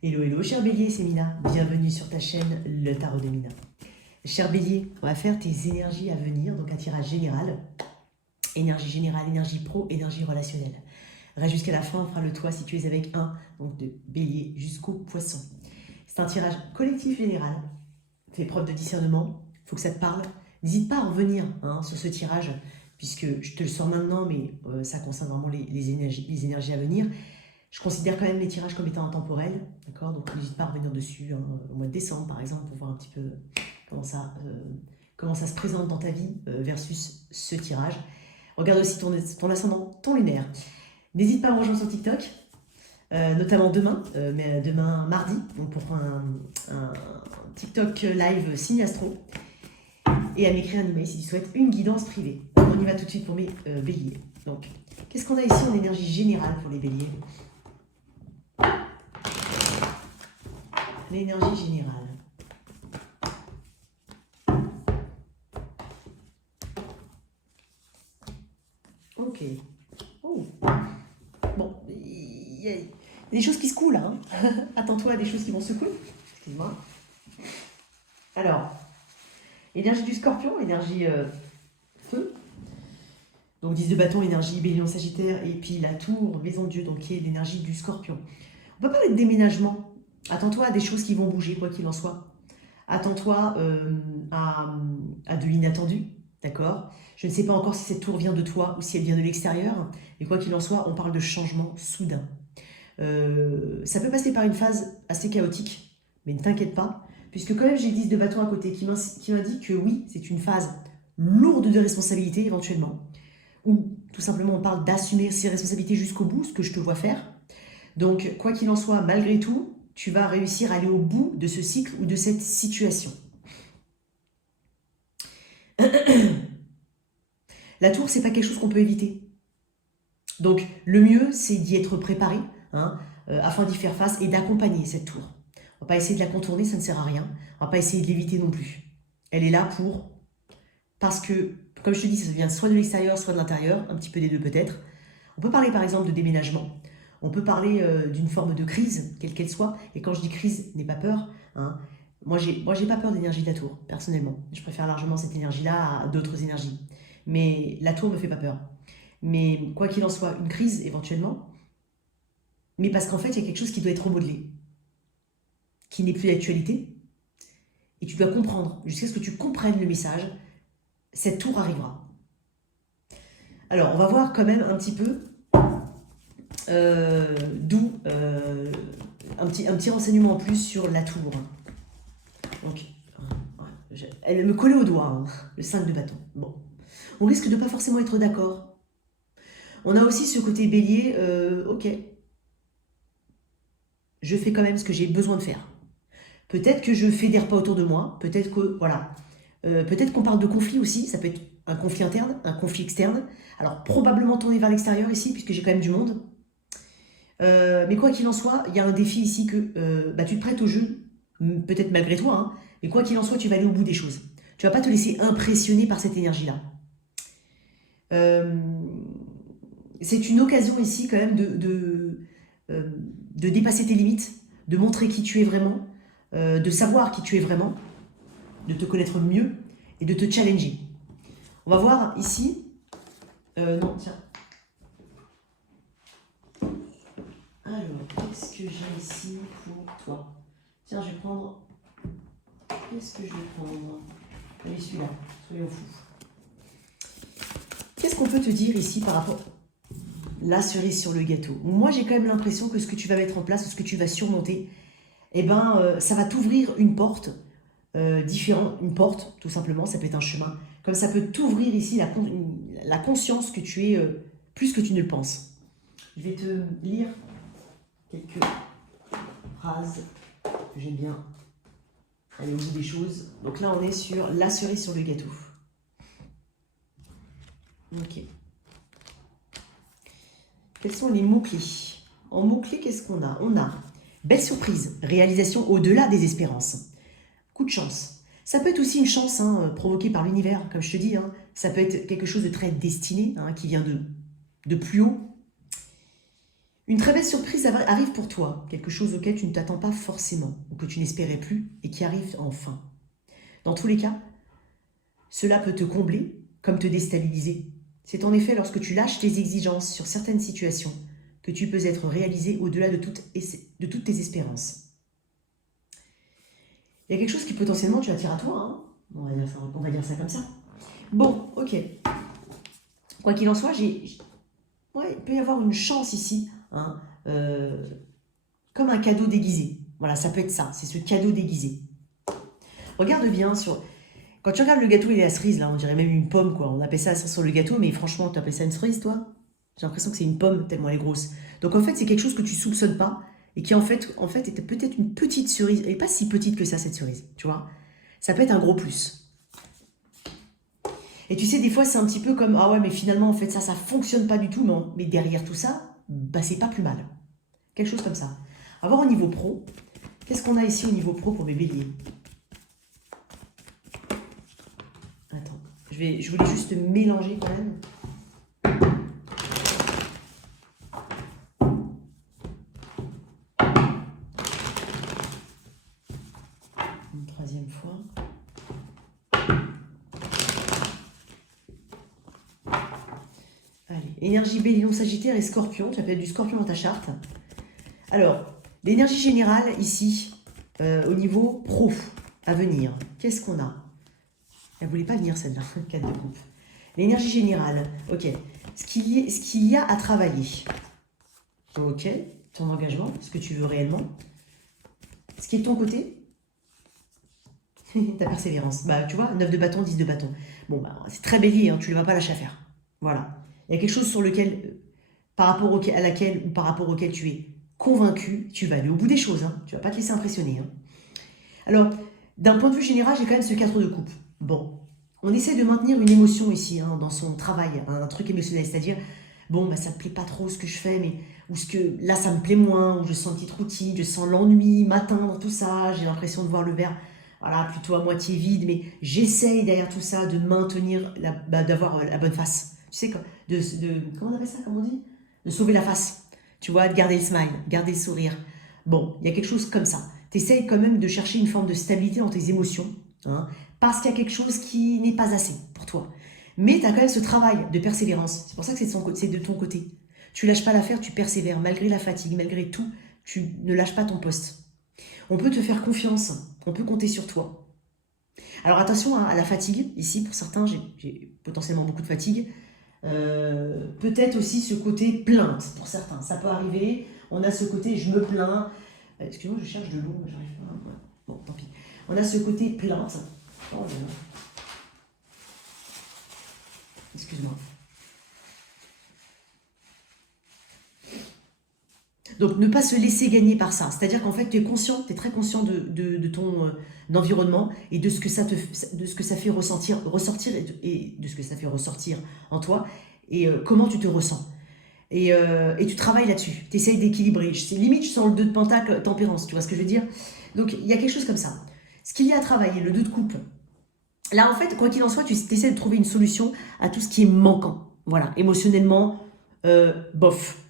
Hello, hello, cher Bélier, c'est Mina. Bienvenue sur ta chaîne, le Tarot de Mina. Cher Bélier, on va faire tes énergies à venir, donc un tirage général. Énergie générale, énergie pro, énergie relationnelle. Reste jusqu'à la fin, on fera le toit si tu es avec un, donc de Bélier jusqu'au Poisson. C'est un tirage collectif général. Fais preuve de discernement, il faut que ça te parle. N'hésite pas à revenir sur ce tirage, puisque je te le sors maintenant, mais ça concerne vraiment les énergies à venir. Je considère quand même les tirages comme étant intemporels, d'accord? Donc n'hésite pas à revenir dessus au mois de décembre, par exemple, pour voir un petit peu comment ça se présente dans ta vie versus ce tirage. Regarde aussi ton ascendant, ton lunaire. N'hésite pas à me rejoindre sur TikTok, notamment demain, mais demain mardi, donc pour un TikTok live signe astro, et à m'écrire un email si tu souhaites une guidance privée. On y va tout de suite pour mes béliers. Donc, qu'est-ce qu'on a ici en énergie générale pour les béliers? L'énergie générale. Ok. Oh. Bon, il y a des choses qui secouent là. Hein. Attends-toi à des choses qui vont secouer. Excuse-moi. Alors, énergie du Scorpion, énergie feu. Donc 10 de bâton, énergie Bélier en Sagittaire. Et puis la tour, maison de Dieu, donc qui est l'énergie du Scorpion. On peut parler de déménagement. Attends-toi à des choses qui vont bouger, quoi qu'il en soit. Attends-toi à de l'inattendu, d'accord? Je ne sais pas encore si cette tour vient de toi ou si elle vient de l'extérieur. Et quoi qu'il en soit, on parle de changement soudain. Ça peut passer par une phase assez chaotique, mais ne t'inquiète pas, puisque quand même j'ai 10 de bâton à côté qui m'indique que oui, c'est une phase lourde de responsabilité éventuellement, ou tout simplement on parle d'assumer ses responsabilités jusqu'au bout, ce que je te vois faire. Donc quoi qu'il en soit, malgré tout, tu vas réussir à aller au bout de ce cycle ou de cette situation. La tour, c'est pas quelque chose qu'on peut éviter. Donc le mieux, c'est d'y être préparé, afin d'y faire face et d'accompagner cette tour. On va pas essayer de la contourner, ça ne sert à rien. On va pas essayer de l'éviter non plus. Elle est là pour... Parce que, comme je te dis, ça vient soit de l'extérieur, soit de l'intérieur, un petit peu des deux peut-être. On peut parler par exemple de déménagement. On peut parler d'une forme de crise, quelle qu'elle soit. Et quand je dis crise, n'aie pas peur. Moi, j'ai pas peur d'énergie de la tour, personnellement. Je préfère largement cette énergie-là à d'autres énergies. Mais la tour me fait pas peur. Mais quoi qu'il en soit, une crise éventuellement. Mais parce qu'en fait, il y a quelque chose qui doit être remodelé, qui n'est plus d'actualité. Et tu dois comprendre, jusqu'à ce que tu comprennes le message, cette tour arrivera. Alors, on va voir quand même un petit peu d'où un petit renseignement en plus sur la tour. Donc, elle me collait au doigt, le 5 de bâton. Bon, on risque de pas forcément être d'accord. On a aussi ce côté bélier, ok, je fais quand même ce que j'ai besoin de faire. Peut-être que je fédère pas autour de moi, peut-être que, voilà, peut-être qu'on parle de conflit aussi, ça peut être un conflit interne, un conflit externe. Alors, probablement tourné vers l'extérieur ici, puisque j'ai quand même du monde. Mais quoi qu'il en soit, il y a un défi ici que tu te prêtes au jeu, peut-être malgré toi, mais quoi qu'il en soit, tu vas aller au bout des choses. Tu vas pas te laisser impressionner par cette énergie-là. C'est une occasion ici quand même de dépasser tes limites, de montrer qui tu es vraiment, de savoir qui tu es vraiment, de te connaître mieux et de te challenger. On va voir ici... non, tiens. Alors, qu'est-ce que j'ai ici pour toi? Tiens, je vais prendre... Qu'est-ce que je vais prendre? Allez, celui-là, soyons fous. Qu'est-ce qu'on peut te dire ici par rapport... La cerise sur le gâteau. Moi, j'ai quand même l'impression que ce que tu vas mettre en place, ce que tu vas surmonter, ça va t'ouvrir une porte différente, une porte, tout simplement, ça peut être un chemin. Comme ça peut t'ouvrir ici la conscience que tu es plus que tu ne le penses. Je vais te lire quelques phrases que j'aime bien aller au bout des choses. Donc là, on est sur la cerise sur le gâteau. Ok. Quels sont les mots-clés? En mots-clés, qu'est-ce qu'on a? On a belle surprise, réalisation au-delà des espérances. Coup de chance. Ça peut être aussi une chance provoquée par l'univers, comme je te dis. Ça peut être quelque chose de très destiné, qui vient de plus haut. Une très belle surprise arrive pour toi, quelque chose auquel tu ne t'attends pas forcément, ou que tu n'espérais plus, et qui arrive enfin. Dans tous les cas, cela peut te combler, comme te déstabiliser. C'est en effet lorsque tu lâches tes exigences sur certaines situations que tu peux être réalisé au-delà de toutes tes espérances. Il y a quelque chose qui potentiellement tu attires à toi, hein, on va dire ça comme ça. Bon, ok. Quoi qu'il en soit, ouais, il peut y avoir une chance ici, hein, comme un cadeau déguisé. Voilà, ça peut être ça, c'est ce cadeau déguisé. Regarde bien sur... Quand tu regardes le gâteau et la cerise, là, on dirait même une pomme, quoi. On appelle ça sur le gâteau, mais franchement, tu appelles ça une cerise, toi? J'ai l'impression que c'est une pomme, tellement elle est grosse. Donc en fait, c'est quelque chose que tu soupçonnes pas, et qui en fait était peut-être une petite cerise. Elle n'est pas si petite que ça, cette cerise, tu vois. Ça peut être un gros plus. Et tu sais, des fois, c'est un petit peu comme, ah ouais, mais finalement, en fait, ça fonctionne pas du tout, non. Mais derrière tout ça, bah, c'est pas plus mal. Quelque chose comme ça. On va voir au niveau pro. Qu'est-ce qu'on a ici au niveau pro pour mes béliers? Attends, je voulais juste mélanger quand même. Une troisième fois. Allez, énergie bélier, sagittaire et scorpion. Tu as peut-être du scorpion dans ta charte. Alors, l'énergie générale ici, au niveau pro, à venir, qu'est-ce qu'on a? Elle ne voulait pas venir celle-là, 4 de coupe. L'énergie générale, ok. Ce qu'il y a à travailler. Ok, ton engagement, ce que tu veux réellement. Ce qui est de ton côté, ta persévérance. Bah, tu vois, 9 de bâton, 10 de bâton. Bon, bah, c'est très bélier, hein, tu ne vas pas lâcher à faire. Voilà. Il y a quelque chose sur lequel, par rapport auquel tu es convaincu, tu vas aller au bout des choses. Hein. Tu ne vas pas te laisser impressionner. Hein. Alors, d'un point de vue général, j'ai quand même ce 4 de coupe. Bon, on essaie de maintenir une émotion ici, hein, dans son travail, un truc émotionnel, c'est-à-dire, bon, bah, ça ne me plaît pas trop ce que je fais, mais ou ce que là, ça me plaît moins, ou je sens une petite routine, je sens l'ennui matin dans tout ça, j'ai l'impression de voir le verre, voilà, plutôt à moitié vide, mais j'essaye derrière tout ça de maintenir, d'avoir la bonne face. Tu sais, comment on appelle ça, comment on dit? De sauver la face, tu vois, de garder le smile, garder le sourire. Bon, il y a quelque chose comme ça. Tu essayes quand même de chercher une forme de stabilité dans tes émotions, hein, parce qu'il y a quelque chose qui n'est pas assez pour toi. Mais tu as quand même ce travail de persévérance. C'est pour ça que c'est de ton côté. Tu lâches pas l'affaire, tu persévères. Malgré la fatigue, malgré tout, tu ne lâches pas ton poste. On peut te faire confiance, on peut compter sur toi. Alors attention à la fatigue. Ici, pour certains, j'ai potentiellement beaucoup de fatigue. Peut-être aussi ce côté plainte pour certains. Ça peut arriver. On a ce côté je me plains. Excuse-moi, je cherche de l'eau, mais j'arrive pas. Bon, tant pis. On a ce côté plainte. Oh, excuse-moi. Donc, ne pas se laisser gagner par ça. C'est-à-dire qu'en fait, tu es conscient, tu es très conscient de ton environnement et de ce que ça fait ressortir et de ce que ça fait ressortir en toi et comment tu te ressens. Et tu travailles là-dessus. Tu essayes d'équilibrer. Limite, je sens le 2 de pentacle, tempérance, tu vois ce que je veux dire? Donc, il y a quelque chose comme ça. Ce qu'il y a à travailler, le 2 de coupe. Là, en fait, quoi qu'il en soit, tu essaies de trouver une solution à tout ce qui est manquant. Voilà, émotionnellement, bof.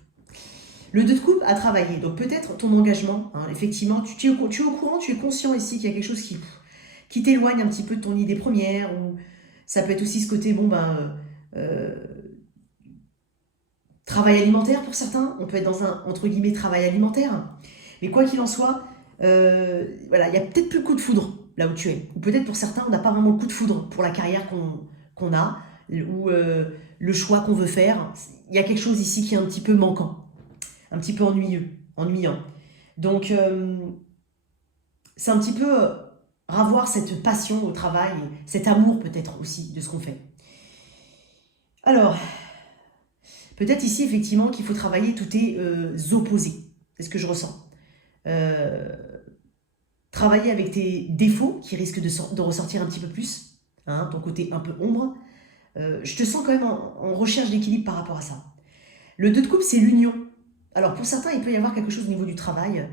Le 2 de coupe à travailler. Donc, peut-être ton engagement, hein, effectivement, tu es au courant, tu es conscient ici qu'il y a quelque chose qui t'éloigne un petit peu de ton idée première. Ou ça peut être aussi ce côté, bon, travail alimentaire pour certains. On peut être dans un, entre guillemets, travail alimentaire. Mais quoi qu'il en soit, voilà, il n'y a peut-être plus le coup de foudre là où tu es. Ou peut-être pour certains, on n'a pas vraiment le coup de foudre pour la carrière qu'on a, ou le choix qu'on veut faire. Il y a quelque chose ici qui est un petit peu manquant, un petit peu ennuyant. Donc, c'est un petit peu ravoir cette passion au travail, cet amour peut-être aussi de ce qu'on fait. Alors, peut-être ici, effectivement, qu'il faut travailler tous tes opposés. C'est ce que je ressens. Travailler avec tes défauts qui risquent de ressortir un petit peu plus, hein, ton côté un peu ombre. Je te sens quand même en recherche d'équilibre par rapport à ça. Le 2 de coupe, c'est l'union. Alors pour certains, il peut y avoir quelque chose au niveau du travail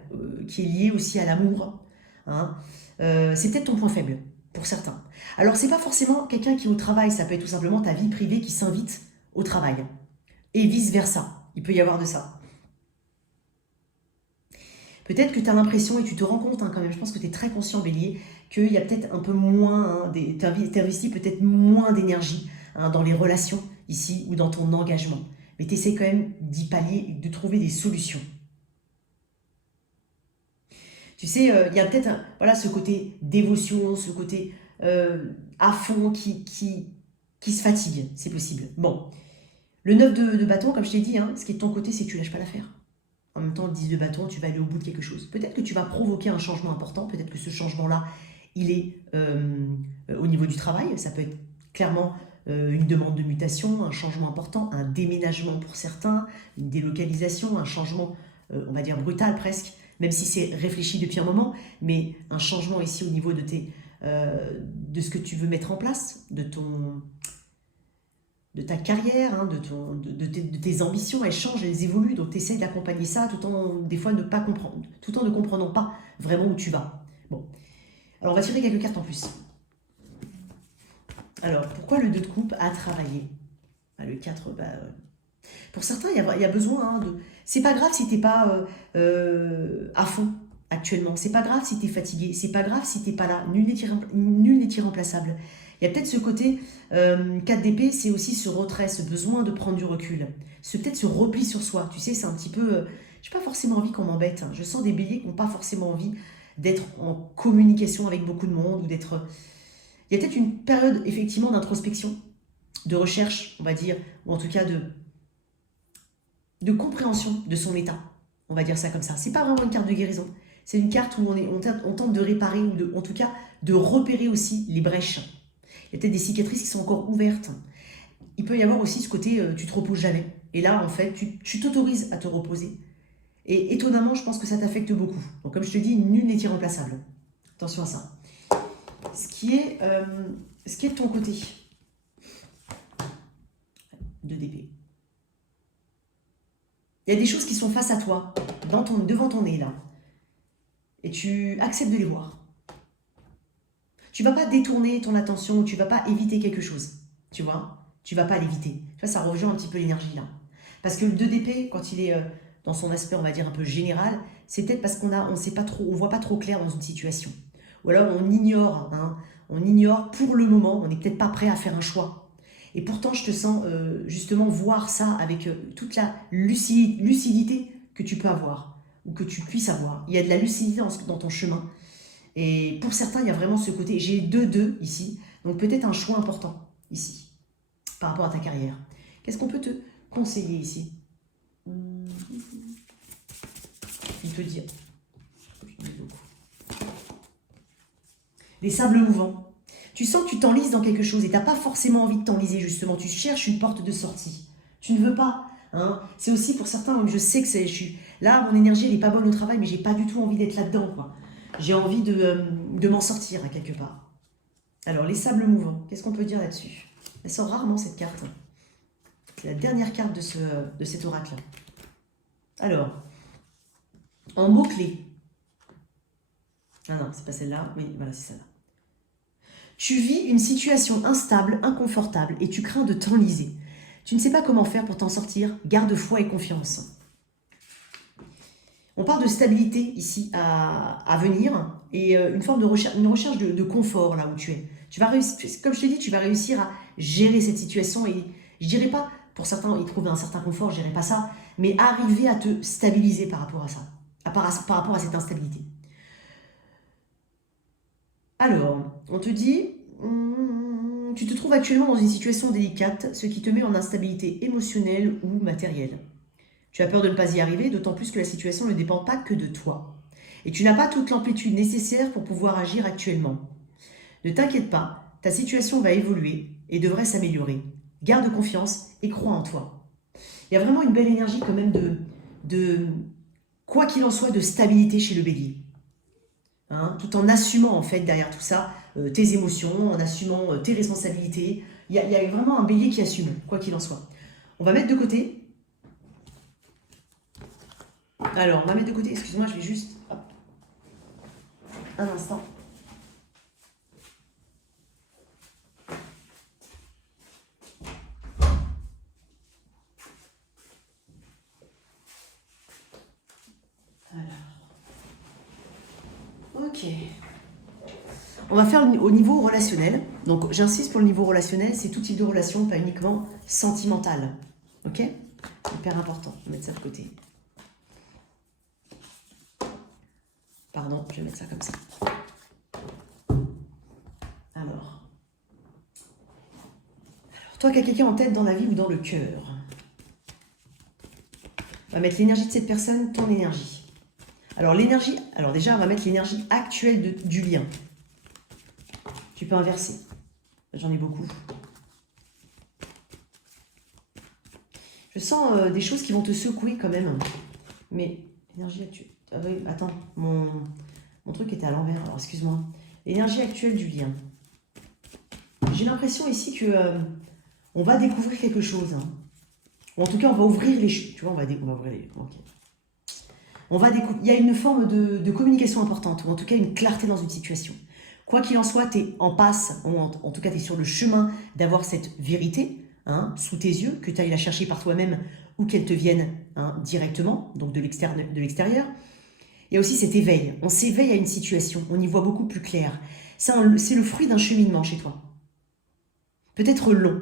qui est lié aussi à l'amour. Hein. C'est peut-être ton point faible pour certains. Alors c'est pas forcément quelqu'un qui est au travail, ça peut être tout simplement ta vie privée qui s'invite au travail. Et vice versa, il peut y avoir de ça. Peut-être que tu as l'impression, et tu te rends compte quand même, je pense que tu es très conscient, Bélier, qu'il y a peut-être un peu moins, tu investis peut-être moins d'énergie dans les relations ici ou dans ton engagement. Mais tu essaies quand même d'y pallier, de trouver des solutions. Tu sais, il y a peut-être voilà, ce côté dévotion, ce côté à fond qui se fatigue, c'est possible. Bon, le 9 de bâton, comme je t'ai dit, ce qui est de ton côté, c'est que tu lâches pas l'affaire. En même temps, le 10 de bâton, tu vas aller au bout de quelque chose. Peut-être que tu vas provoquer un changement important, peut-être que ce changement-là, il est au niveau du travail. Ça peut être clairement une demande de mutation, un changement important, un déménagement pour certains, une délocalisation, un changement, on va dire, brutal presque, même si c'est réfléchi depuis un moment, mais un changement ici au niveau de ce que tu veux mettre en place, de ta carrière, de tes ambitions, elles changent, elles évoluent, donc tu essaies d'accompagner ça tout en, des fois, tout en ne comprenant pas vraiment où tu vas. Bon, alors on va tirer quelques cartes en plus. Alors, pourquoi le 2 de coupe à travailler? Le 4, pour certains, il y a besoin de... C'est pas grave si t'es pas à fond actuellement, c'est pas grave si t'es fatigué, c'est pas grave si t'es pas là, nul n'est irremplaçable. Il y a peut-être ce côté 4 d'épée, c'est aussi ce retrait, ce besoin de prendre du recul. Peut-être ce repli sur soi. Tu sais, c'est un petit peu... j'ai pas forcément envie qu'on m'embête. Je sens des béliers qui n'ont pas forcément envie d'être en communication avec beaucoup de monde ou d'être... Il y a peut-être une période, effectivement, d'introspection, de recherche, on va dire, ou en tout cas de compréhension de son état. On va dire ça comme ça. C'est pas vraiment une carte de guérison. C'est une carte où on tente de réparer ou en tout cas de repérer aussi les brèches. Il y a peut-être des cicatrices qui sont encore ouvertes. Il peut y avoir aussi ce côté tu te reposes jamais. Et là, en fait, tu t'autorises à te reposer. Et étonnamment, je pense que ça t'affecte beaucoup. Donc, comme je te dis, nul n'est irremplaçable. Attention à ça. Ce qui est de ton côté. 2 d'épée. Il y a des choses qui sont face à toi, devant ton nez, là. Et tu acceptes de les voir. Tu ne vas pas détourner ton attention, tu ne vas pas éviter quelque chose. Tu vois? Tu ne vas pas l'éviter. Ça rejoint un petit peu l'énergie, là. Parce que le 2 d'épée, quand il est dans son aspect, on va dire, un peu général, c'est peut-être parce qu'on ne voit pas trop clair dans une situation. Ou alors on ignore, on ignore pour le moment, on n'est peut-être pas prêt à faire un choix. Et pourtant, je te sens justement voir ça avec toute la lucidité que tu peux avoir, ou que tu puisses avoir. Il y a de la lucidité dans ton chemin. Et pour certains, il y a vraiment ce côté, j'ai 2-2 ici, donc peut-être un choix important ici, par rapport à ta carrière. Qu'est-ce qu'on peut te conseiller ici? Il peut dire. Les sables mouvants. Tu sens que tu t'enlises dans quelque chose et tu n'as pas forcément envie de t'enliser justement. Tu cherches une porte de sortie. Tu ne veux pas. C'est aussi pour certains, même je sais que là, mon énergie, elle n'est pas bonne au travail, mais j'ai pas du tout envie d'être là-dedans, quoi. J'ai envie de m'en sortir, quelque part. Alors, les sables mouvants, qu'est-ce qu'on peut dire là-dessus? Elle sort rarement, cette carte. C'est la dernière carte de cet oracle. Alors, en mots-clés. Ah non, c'est pas celle-là. Oui, voilà, c'est celle-là. Tu vis une situation instable, inconfortable, et tu crains de t'enliser. Tu ne sais pas comment faire pour t'en sortir. Garde foi et confiance. On parle de stabilité ici à venir et une forme de recherche, de confort là où tu es. Tu vas réussir, comme je te dis, tu vas réussir à gérer cette situation et je dirais pas, pour certains, ils trouvent un certain confort, je dirais pas ça, mais arriver à te stabiliser par rapport à ça, par rapport à cette instabilité. Alors, on te dit, tu te trouves actuellement dans une situation délicate, ce qui te met en instabilité émotionnelle ou matérielle. Tu as peur de ne pas y arriver, d'autant plus que la situation ne dépend pas que de toi. Et tu n'as pas toute l'amplitude nécessaire pour pouvoir agir actuellement. Ne t'inquiète pas, ta situation va évoluer et devrait s'améliorer. Garde confiance et crois en toi. Il y a vraiment une belle énergie quand même de quoi qu'il en soit, de stabilité chez le bélier. Tout en assumant en fait derrière tout ça tes émotions, en assumant tes responsabilités. Il y a vraiment un bélier qui assume, quoi qu'il en soit. On va mettre de côté. Alors, on va mettre de côté, excuse-moi, je vais juste... Hop. Un instant. Alors. Ok. On va faire au niveau relationnel. Donc, j'insiste pour le niveau relationnel, c'est tout type de relation, pas uniquement sentimentale. Ok? Hyper important. On va mettre ça de côté. Pardon, je vais mettre ça comme ça. Alors, toi qui as quelqu'un en tête dans la vie ou dans le cœur, on va mettre l'énergie de cette personne, ton énergie. Alors, l'énergie, alors déjà, on va mettre l'énergie actuelle du lien. Tu peux inverser. J'en ai beaucoup. Je sens des choses qui vont te secouer quand même. Mais, énergie actuelle. Ah oui, attends, mon truc était à l'envers, alors excuse-moi. L'énergie actuelle du lien. J'ai l'impression ici que on va découvrir quelque chose. Hein. Ou en tout cas, on va ouvrir les... Tu vois, on va ouvrir les... Okay. Il y a une forme de communication importante, ou en tout cas une clarté dans une situation. Quoi qu'il en soit, tu es en passe, ou en tout cas tu es sur le chemin d'avoir cette vérité hein, sous tes yeux, que tu ailles la chercher par toi-même ou qu'elle te vienne hein, directement, donc de l'extérieur. Il y a aussi cet éveil. On s'éveille à une situation, on y voit beaucoup plus clair. C'est le fruit d'un cheminement chez toi. Peut-être long.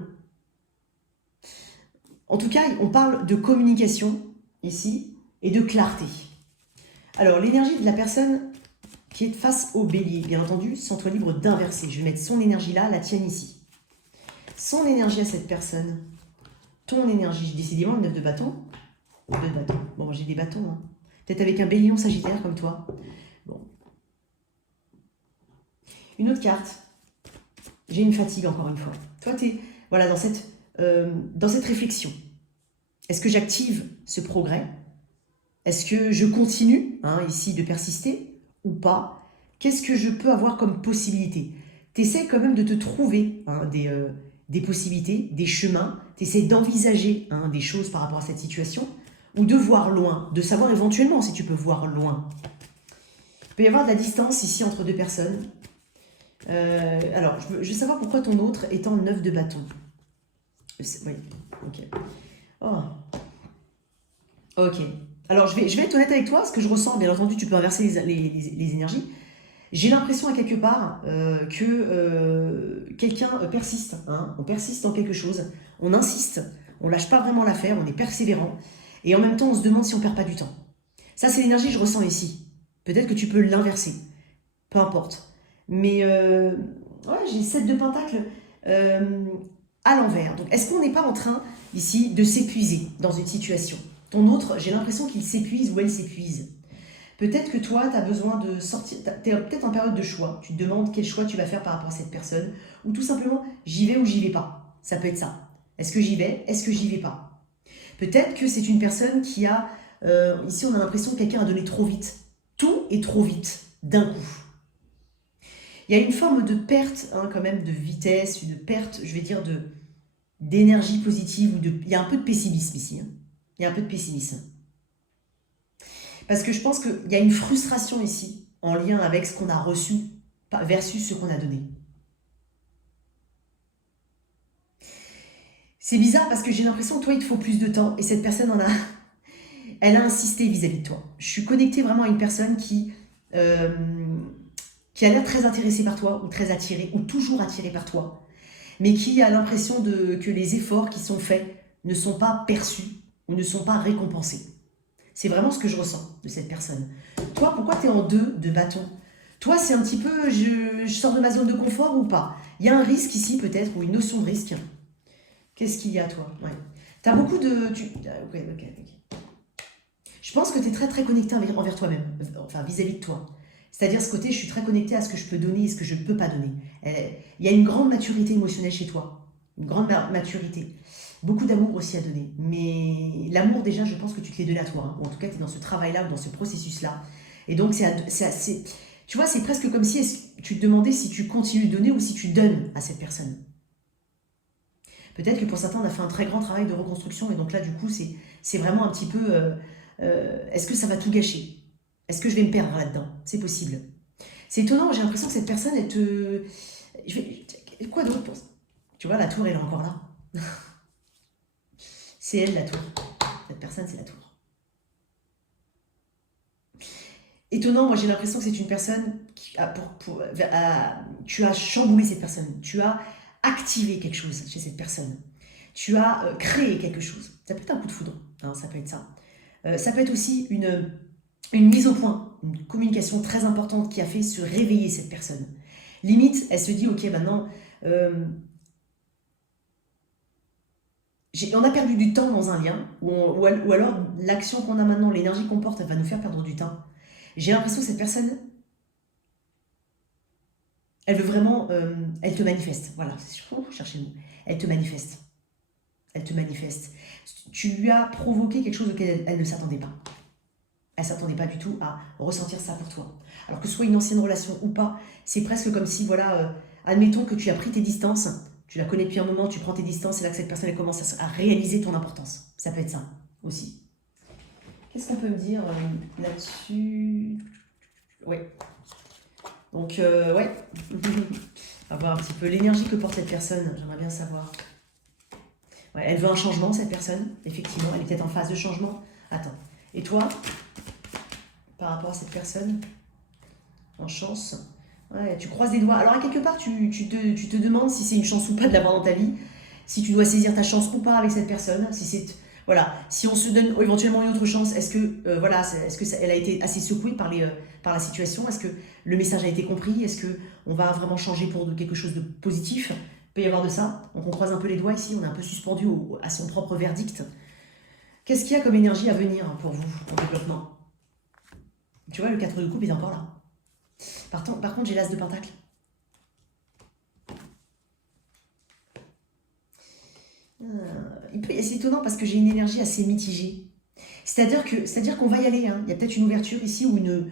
En tout cas, on parle de communication ici et de clarté. Alors, l'énergie de la personne qui est face au bélier, bien entendu, sens-toi libre d'inverser. Je vais mettre son énergie là, la tienne ici. Son énergie à cette personne, ton énergie, décidément, le 9 de bâton. 2 de bâton. Bon, j'ai des bâtons. Hein. Peut-être avec un bélier en sagittaire comme toi. Bon. Une autre carte. J'ai une fatigue encore une fois. Toi, tu es voilà, dans cette réflexion. Est-ce que j'active ce progrès? Est-ce que je continue hein, ici de persister ou pas? Qu'est-ce que je peux avoir comme possibilité? Tu essaies quand même de te trouver hein, des possibilités, des chemins. Tu essaies d'envisager hein, des choses par rapport à cette situation ou de voir loin, de savoir éventuellement si tu peux voir loin. Il peut y avoir de la distance ici entre deux personnes. Alors, je veux savoir pourquoi ton autre est en 9 de bâton. Oui, ok. Oh. Ok. Alors, je vais être honnête avec toi, ce que je ressens, bien entendu, tu peux inverser les énergies. J'ai l'impression à quelque part que quelqu'un persiste. Hein, on persiste dans quelque chose, on insiste, on lâche pas vraiment l'affaire, on est persévérant. Et en même temps, on se demande si on perd pas du temps. Ça, c'est l'énergie que je ressens ici. Peut-être que tu peux l'inverser. Peu importe. Mais ouais, j'ai 7 de pentacle à l'envers. Donc, est-ce qu'on n'est pas en train, ici, de s'épuiser dans une situation? Ton autre, j'ai l'impression qu'il s'épuise ou elle s'épuise. Peut-être que toi, tu as besoin de sortir, tu es peut-être en période de choix. Tu te demandes quel choix tu vas faire par rapport à cette personne. Ou tout simplement, j'y vais ou j'y vais pas. Ça peut être ça. Est-ce que j'y vais? Est-ce que j'y vais pas? Peut-être que c'est une personne qui a... ici, on a l'impression que quelqu'un a donné trop vite. Tout est trop vite, d'un coup. Il y a une forme de perte, hein, quand même, de vitesse, une perte, je vais dire, d'énergie positive. Il y a un peu de pessimisme ici. Hein. Il y a un peu de pessimisme. Parce que je pense qu'il y a une frustration ici, en lien avec ce qu'on a reçu versus ce qu'on a donné. C'est bizarre parce que j'ai l'impression que toi, il te faut plus de temps. Et cette personne elle a insisté vis-à-vis de toi. Je suis connectée vraiment à une personne qui a l'air très intéressée par toi, ou très attirée, ou toujours attirée par toi. Mais qui a l'impression que les efforts qui sont faits ne sont pas perçus, ou ne sont pas récompensés. C'est vraiment ce que je ressens de cette personne. Toi, pourquoi tu es en 2 de bâton? Toi, c'est un petit peu, je sors de ma zone de confort ou pas? Il y a un risque ici peut-être, ou une notion de risque. Qu'est-ce qu'il y a toi? Ouais. Tu as beaucoup de... Ok. Je pense que tu es très très connecté envers toi-même, enfin vis-à-vis de toi. C'est-à-dire ce côté, je suis très connecté à ce que je peux donner et ce que je ne peux pas donner. Il y a une grande maturité émotionnelle chez toi. Une grande maturité. Beaucoup d'amour aussi à donner. Mais l'amour, déjà, je pense que tu te l'es donné à toi. Hein. Ou en tout cas, tu es dans ce travail-là, dans ce processus-là. Et donc, tu vois, c'est presque comme si tu te demandais si tu continues de donner ou si tu donnes à cette personne. Peut-être que pour certains, on a fait un très grand travail de reconstruction. Et donc là, du coup, c'est vraiment un petit peu... est-ce que ça va tout gâcher? Est-ce que je vais me perdre là-dedans? C'est possible. C'est étonnant, j'ai l'impression que cette personne, elle te... Quoi d'autre pour ça? Tu vois, la tour, elle est encore là. C'est elle, la tour. Cette personne, c'est la tour. Étonnant, moi j'ai l'impression que c'est une personne tu as chamboulé cette personne, tu as activé quelque chose chez cette personne, tu as créé quelque chose. Ça peut être un coup de foudre, hein, ça peut être ça. Ça peut être aussi une mise au point, une communication très importante qui a fait se réveiller cette personne. Limite, elle se dit, ok, maintenant, on a perdu du temps dans un lien, ou alors l'action qu'on a maintenant, l'énergie qu'on porte, elle va nous faire perdre du temps. J'ai l'impression que cette personne, elle veut vraiment, elle te manifeste. Voilà, chercher le mot. Elle te manifeste. Elle te manifeste. Tu lui as provoqué quelque chose auquel elle ne s'attendait pas. Elle ne s'attendait pas du tout à ressentir ça pour toi. Alors que ce soit une ancienne relation ou pas, c'est presque comme si, voilà, admettons que tu as pris tes distances, tu la connais depuis un moment, tu prends tes distances, et là que cette personne elle commence à réaliser ton importance. Ça peut être ça aussi. Qu'est-ce qu'on peut me dire là-dessus? Oui. Donc, ouais. On va voir un petit peu l'énergie que porte cette personne. J'aimerais bien savoir. Ouais, elle veut un changement, cette personne. Effectivement, elle est peut-être en phase de changement. Attends. Et toi, par rapport à cette personne, en chance, ouais, tu croises les doigts. Alors, à quelque part, tu te demandes si c'est une chance ou pas de l'avoir dans ta vie. Si tu dois saisir ta chance ou pas avec cette personne. Si c'est... Voilà, si on se donne éventuellement une autre chance, est-ce que, elle a été assez secouée par la situation? Est-ce que le message a été compris? Est-ce qu'on va vraiment changer pour quelque chose de positif? Il peut y avoir de ça. Donc on croise un peu les doigts ici, on est un peu suspendu à son propre verdict. Qu'est-ce qu'il y a comme énergie à venir pour vous en développement? Tu vois, le 4 de coupe est encore là. Par contre, j'ai l'as de pentacle. C'est étonnant parce que j'ai une énergie assez mitigée. C'est-à-dire qu'on va y aller. Hein. Il y a peut-être une ouverture ici ou une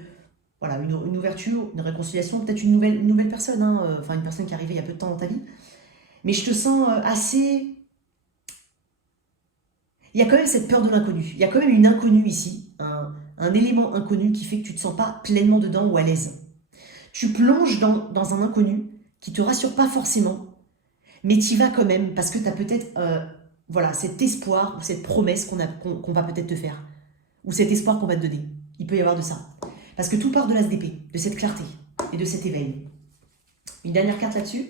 ouverture, une réconciliation, peut-être une nouvelle personne. Hein. Enfin, une personne qui est arrivée il y a peu de temps dans ta vie. Mais je te sens assez... Il y a quand même cette peur de l'inconnu. Il y a quand même une inconnue ici. Un élément inconnu qui fait que tu ne te sens pas pleinement dedans ou à l'aise. Tu plonges dans un inconnu qui ne te rassure pas forcément. Mais tu y vas quand même parce que tu as peut-être cet espoir ou cette promesse qu'on va peut-être te faire. Ou cet espoir qu'on va te donner. Il peut y avoir de ça. Parce que tout part de l'as d'épée, de cette clarté et de cet éveil. Une dernière carte là-dessus.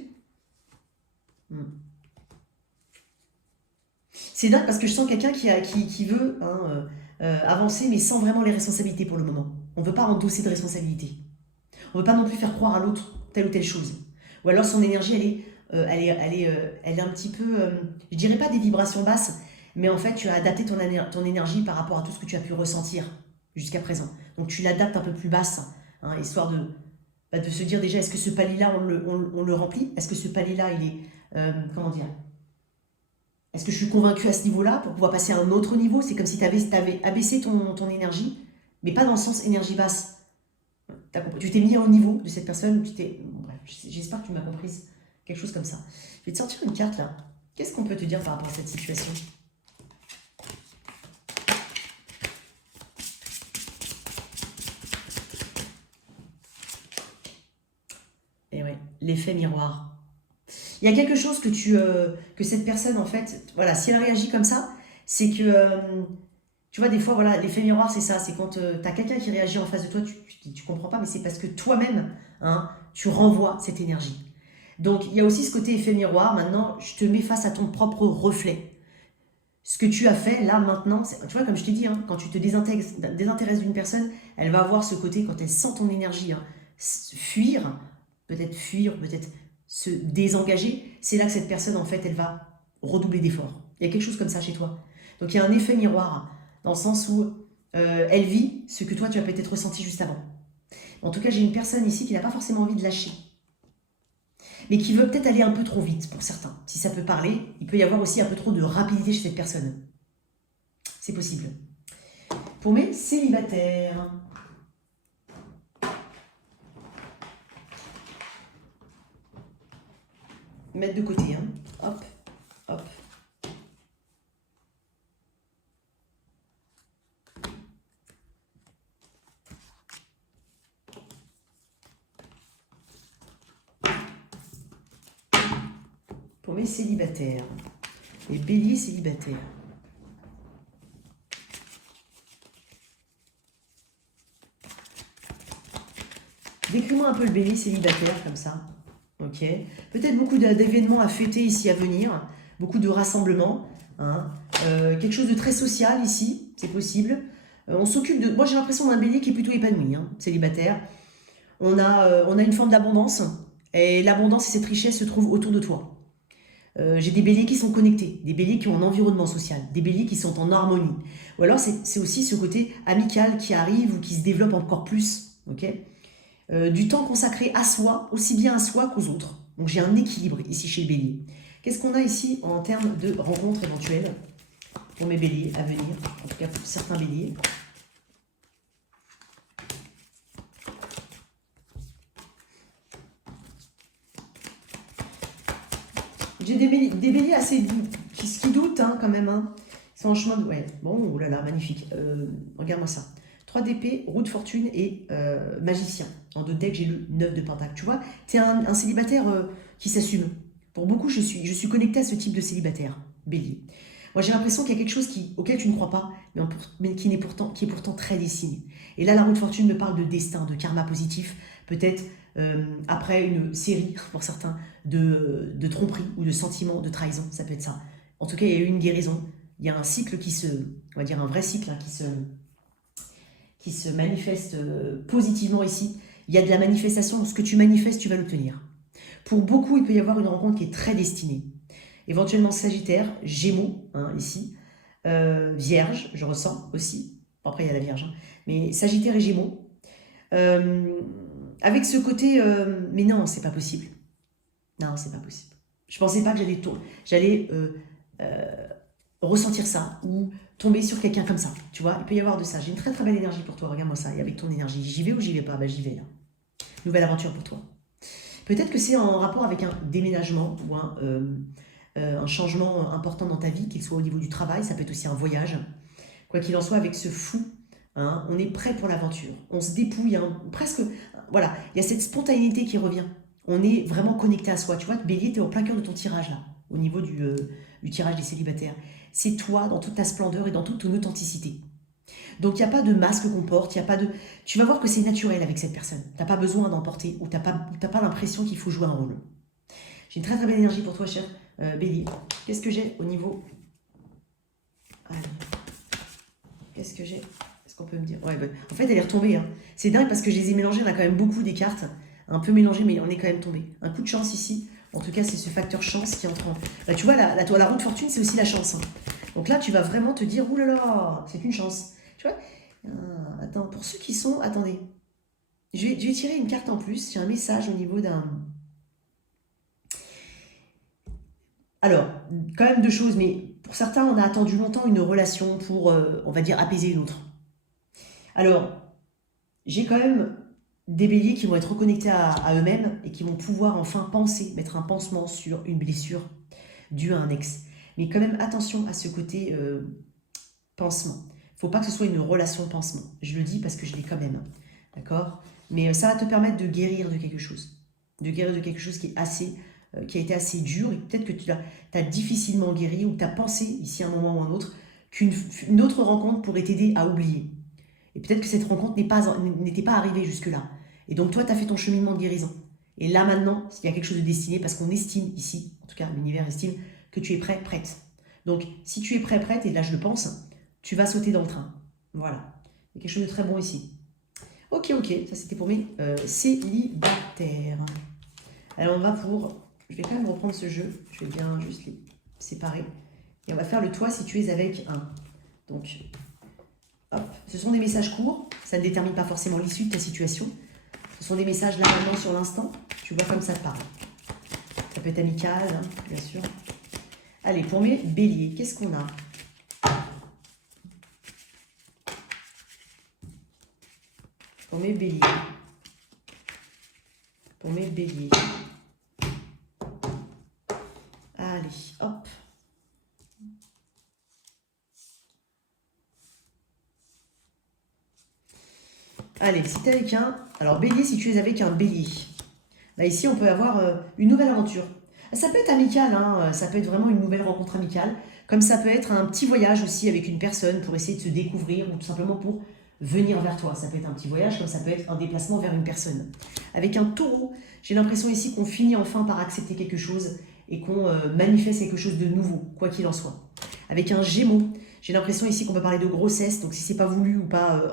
C'est dingue parce que je sens quelqu'un qui veut avancer mais sans vraiment les responsabilités pour le moment. On ne veut pas endosser de responsabilités. On ne veut pas non plus faire croire à l'autre telle ou telle chose. Ou alors son énergie, elle est un petit peu, je dirais pas des vibrations basses, mais en fait tu as adapté ton énergie par rapport à tout ce que tu as pu ressentir jusqu'à présent. Donc tu l'adaptes un peu plus basse, hein, histoire de se dire déjà, est-ce que ce palier-là, on le remplit? Est-ce que ce palier-là, il est, comment dire? Est-ce que je suis convaincue à ce niveau-là pour pouvoir passer à un autre niveau? C'est comme si tu avais abaissé ton énergie, mais pas dans le sens énergie basse. Tu t'es mis à haut niveau de cette personne, ou bref, j'espère que tu m'as comprise. Quelque chose comme ça. Je vais te sortir une carte là. Qu'est-ce qu'on peut te dire par rapport à cette situation? Et ouais, l'effet miroir. Il y a quelque chose que cette personne, en fait, voilà, si elle réagit comme ça, c'est que, tu vois, des fois, voilà, l'effet miroir, c'est ça, c'est quand tu as quelqu'un qui réagit en face de toi, tu comprends pas, mais c'est parce que toi-même, hein, tu renvoies cette énergie. Donc, il y a aussi ce côté effet miroir. Maintenant, je te mets face à ton propre reflet. Ce que tu as fait, là, maintenant, tu vois, comme je t'ai dit, hein, quand tu te désintéresses d'une personne, elle va avoir ce côté, quand elle sent ton énergie fuir, peut-être se désengager, c'est là que cette personne, en fait, elle va redoubler d'efforts. Il y a quelque chose comme ça chez toi. Donc, il y a un effet miroir, dans le sens où elle vit ce que toi, tu as peut-être ressenti juste avant. En tout cas, j'ai une personne ici qui n'a pas forcément envie de lâcher, mais qui veut peut-être aller un peu trop vite pour certains. Si ça peut parler, il peut y avoir aussi un peu trop de rapidité chez cette personne. C'est possible. Pour mes célibataires, mettre de côté, hein. Hop, hop. Pour mes célibataires, les béliers célibataires. Décris-moi un peu le bélier célibataire, comme ça. Ok. Peut-être beaucoup d'événements à fêter ici à venir. Beaucoup de rassemblements. Hein. Quelque chose de très social ici, c'est possible. On s'occupe de... Moi, j'ai l'impression d'un bélier qui est plutôt épanoui, hein, célibataire. On a une forme d'abondance. Et l'abondance et cette richesse se trouvent autour de toi. J'ai des béliers qui sont connectés, des béliers qui ont un environnement social, des béliers qui sont en harmonie. Ou alors, c'est aussi ce côté amical qui arrive ou qui se développe encore plus. Ok. Du temps consacré à soi, aussi bien à soi qu'aux autres. Donc j'ai un équilibre ici chez le bélier. Qu'est-ce qu'on a ici en termes de rencontres éventuelles pour mes béliers à venir, en tout cas pour certains béliers? J'ai des béliers assez qui doutent hein, quand même. Hein. Ils sont en chemin de... Ouais, bon, oh là là, magnifique. Regarde-moi ça. 3 d'épée, roue de fortune et magicien. En 2 decks, j'ai le 9 de pentacle. Tu vois, tu es un célibataire qui s'assume. Pour beaucoup, je suis connectée à ce type de célibataire, bélier. Moi, j'ai l'impression qu'il y a quelque chose auquel tu ne crois pas, mais qui est pourtant très destiné. Et là, la roue de fortune me parle de destin, de karma positif. Peut-être après une série, pour certains, de tromperies ou de sentiments, de trahison. Ça peut être ça. En tout cas, il y a eu une guérison. Il y a un cycle on va dire un vrai cycle hein, qui se manifeste positivement ici. Il y a de la manifestation. Ce que tu manifestes, tu vas l'obtenir. Pour beaucoup, il peut y avoir une rencontre qui est très destinée. Éventuellement Sagittaire, Gémeaux, hein, ici. Vierge, je ressens aussi. Après, il y a la Vierge. Hein. Mais Sagittaire et Gémeaux. Avec ce côté... mais non, c'est pas possible. Non, c'est pas possible. Je pensais pas que j'allais ressentir ça ou tomber sur quelqu'un comme ça. Tu vois, il peut y avoir de ça. J'ai une très très belle énergie pour toi. Regarde-moi ça. Et avec ton énergie, j'y vais ou j'y vais pas? Bah j'y vais là. Nouvelle aventure pour toi. Peut-être que c'est en rapport avec un déménagement ou un changement important dans ta vie, qu'il soit au niveau du travail, ça peut être aussi un voyage. Quoi qu'il en soit, avec ce fou, hein, on est prêt pour l'aventure. On se dépouille, hein, presque... Voilà, il y a cette spontanéité qui revient. On est vraiment connecté à soi. Tu vois, Bélier, tu es en plein cœur de ton tirage, là, au niveau du tirage des célibataires. C'est toi, dans toute ta splendeur et dans toute ton authenticité. Donc, il n'y a pas de masque qu'on porte, il y a pas de... Tu vas voir que c'est naturel avec cette personne. Tu n'as pas besoin d'en porter ou tu n'as pas l'impression qu'il faut jouer un rôle. J'ai une très très belle énergie pour toi, cher Bélier. Qu'est-ce que j'ai au niveau... Allez. Qu'est-ce que j'ai? Est-ce qu'on peut me dire? Ouais, bah, en fait, elle est retombée. Hein. C'est dingue parce que je les ai mélangées. On a quand même beaucoup des cartes. Un peu mélangées, mais on est quand même tombé. Un coup de chance ici. En tout cas, c'est ce facteur chance qui entre en... Bah, tu vois, la roue de fortune, c'est aussi la chance. Hein. Donc là, tu vas vraiment te dire, oulala, c'est une chance. Tu vois attends, pour ceux qui sont... Attendez. Je vais tirer une carte en plus. J'ai un message au niveau d'un... Alors, quand même 2 choses, mais pour certains, on a attendu longtemps une relation pour, on va dire, apaiser une autre. Alors, j'ai quand même des béliers qui vont être reconnectés à eux-mêmes et qui vont pouvoir enfin penser, mettre un pansement sur une blessure due à un ex. Mais quand même, attention à ce côté pansement. Il ne faut pas que ce soit une relation pansement. Je le dis parce que je l'ai quand même. D'accord? Mais ça va te permettre de guérir de quelque chose. De guérir de quelque chose qui a été assez dur et peut-être que tu as difficilement guéri ou que tu as pensé, ici à un moment ou à un autre, qu'une autre rencontre pourrait t'aider à oublier. Et peut-être que cette rencontre n'était pas arrivée jusque-là. Et donc toi, tu as fait ton cheminement de guérison. Et là maintenant, il y a quelque chose de destiné parce qu'on estime ici, en tout cas l'univers estime, que tu es prêt, prête. Donc si tu es prêt, prête, et là je le pense, tu vas sauter dans le train. Voilà. Il y a quelque chose de très bon ici. Ok, ça c'était pour mes célibataires. Alors on va pour... Je vais quand même reprendre ce jeu. Je vais bien juste les séparer. Et on va faire le toi si tu es avec un. Donc, hop. Ce sont des messages courts. Ça ne détermine pas forcément l'issue de ta situation. Ce sont des messages là maintenant sur l'instant. Tu vois comme ça te parle. Ça peut être amical, hein, bien sûr. Allez, pour mes béliers, qu'est-ce qu'on a? Pour mes béliers. Pour mes béliers. Allez, hop. Allez, si tu es avec un... Alors, bélier, si tu es avec un bélier. Là, ici, on peut avoir une nouvelle aventure. Ça peut être amical, hein, ça peut être vraiment une nouvelle rencontre amicale. Comme ça peut être un petit voyage aussi avec une personne pour essayer de se découvrir ou tout simplement pour venir vers toi. Ça peut être un petit voyage, comme ça peut être un déplacement vers une personne. Avec un taureau, j'ai l'impression ici qu'on finit enfin par accepter quelque chose et qu'on manifeste quelque chose de nouveau, quoi qu'il en soit. Avec un gémeau, j'ai l'impression ici qu'on peut parler de grossesse, donc si c'est pas voulu ou pas,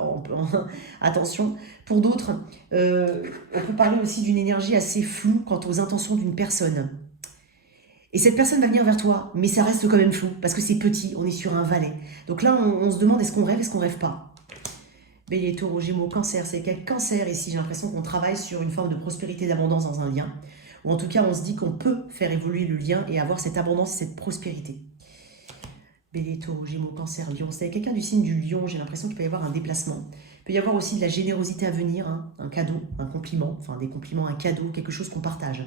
attention. Pour d'autres, on peut parler aussi d'une énergie assez floue quant aux intentions d'une personne. Et cette personne va venir vers toi, mais ça reste quand même flou, parce que c'est petit, on est sur un valet. Donc là, on se demande est-ce qu'on rêve pas. Bélier, taureau, gémeaux, cancer, c'est quel cancer ici? J'ai l'impression qu'on travaille sur une forme de prospérité, d'abondance dans un lien. Ou en tout cas, on se dit qu'on peut faire évoluer le lien et avoir cette abondance, cette prospérité. Bélier, taureau, gémeaux, cancer, lion. C'est quelqu'un du signe du lion, j'ai l'impression qu'il peut y avoir un déplacement. Il peut y avoir aussi de la générosité à venir, hein, un cadeau, un compliment, enfin des compliments, un cadeau, quelque chose qu'on partage.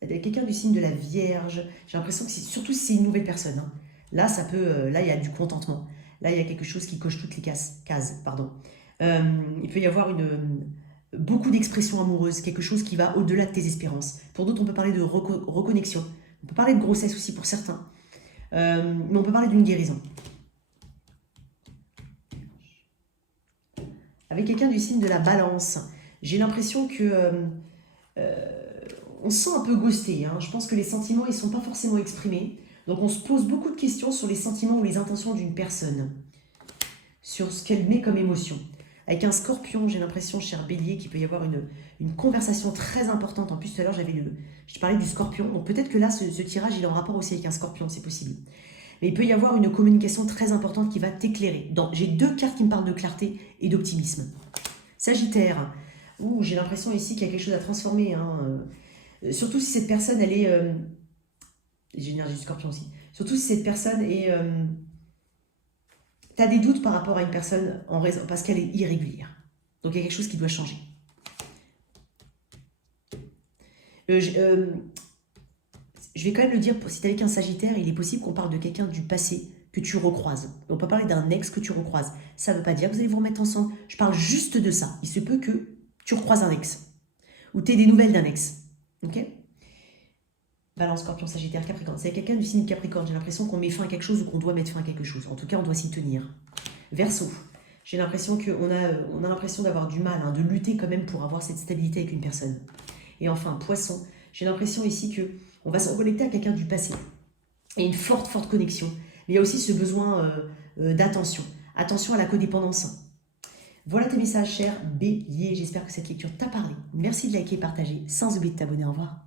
Quelqu'un du signe de la Vierge, j'ai l'impression que surtout si c'est une nouvelle personne, hein, là, là, il y a du contentement. Là, il y a quelque chose qui coche toutes les cases. Il peut y avoir beaucoup d'expressions amoureuses, quelque chose qui va au-delà de tes espérances. Pour d'autres, on peut parler de reconnexion. On peut parler de grossesse aussi pour certains. Mais on peut parler d'une guérison. Avec quelqu'un du signe de la Balance, j'ai l'impression que on se sent un peu ghosté. Hein. Je pense que les sentiments, ils ne sont pas forcément exprimés. Donc on se pose beaucoup de questions sur les sentiments ou les intentions d'une personne, sur ce qu'elle met comme émotion. Avec un Scorpion, j'ai l'impression, cher Bélier, qu'il peut y avoir une conversation très importante. En plus, tout à l'heure, je parlais du Scorpion. Donc peut-être que là, ce tirage, il est en rapport aussi avec un Scorpion, c'est possible. Mais il peut y avoir une communication très importante qui va t'éclairer. J'ai deux cartes qui me parlent de clarté et d'optimisme. Sagittaire, j'ai l'impression ici qu'il y a quelque chose à transformer. Hein. Surtout si cette personne, elle est... j'ai l'énergie du Scorpion aussi. Surtout si cette personne est... tu as des doutes par rapport à une personne parce qu'elle est irrégulière. Donc il y a quelque chose qui doit changer. Je vais quand même le dire, si tu es avec un Sagittaire, il est possible qu'on parle de quelqu'un du passé que tu recroises. On peut parler d'un ex que tu recroises. Ça ne veut pas dire que vous allez vous remettre ensemble. Je parle juste de ça. Il se peut que tu recroises un ex. Ou tu aies des nouvelles d'un ex. Ok ? Balance, Scorpion, Sagittaire, Capricorne. C'est quelqu'un du signe Capricorne. J'ai l'impression qu'on met fin à quelque chose ou qu'on doit mettre fin à quelque chose. En tout cas, on doit s'y tenir. Verseau. J'ai l'impression qu'on a l'impression d'avoir du mal, hein, de lutter quand même pour avoir cette stabilité avec une personne. Et enfin, Poisson. J'ai l'impression ici qu'on va se reconnecter à quelqu'un du passé. Et une forte, forte connexion. Mais il y a aussi ce besoin d'attention. Attention à la codépendance. Voilà tes messages, cher Bélier. J'espère que cette lecture t'a parlé. Merci de liker et partager. Sans oublier de t'abonner. Au revoir.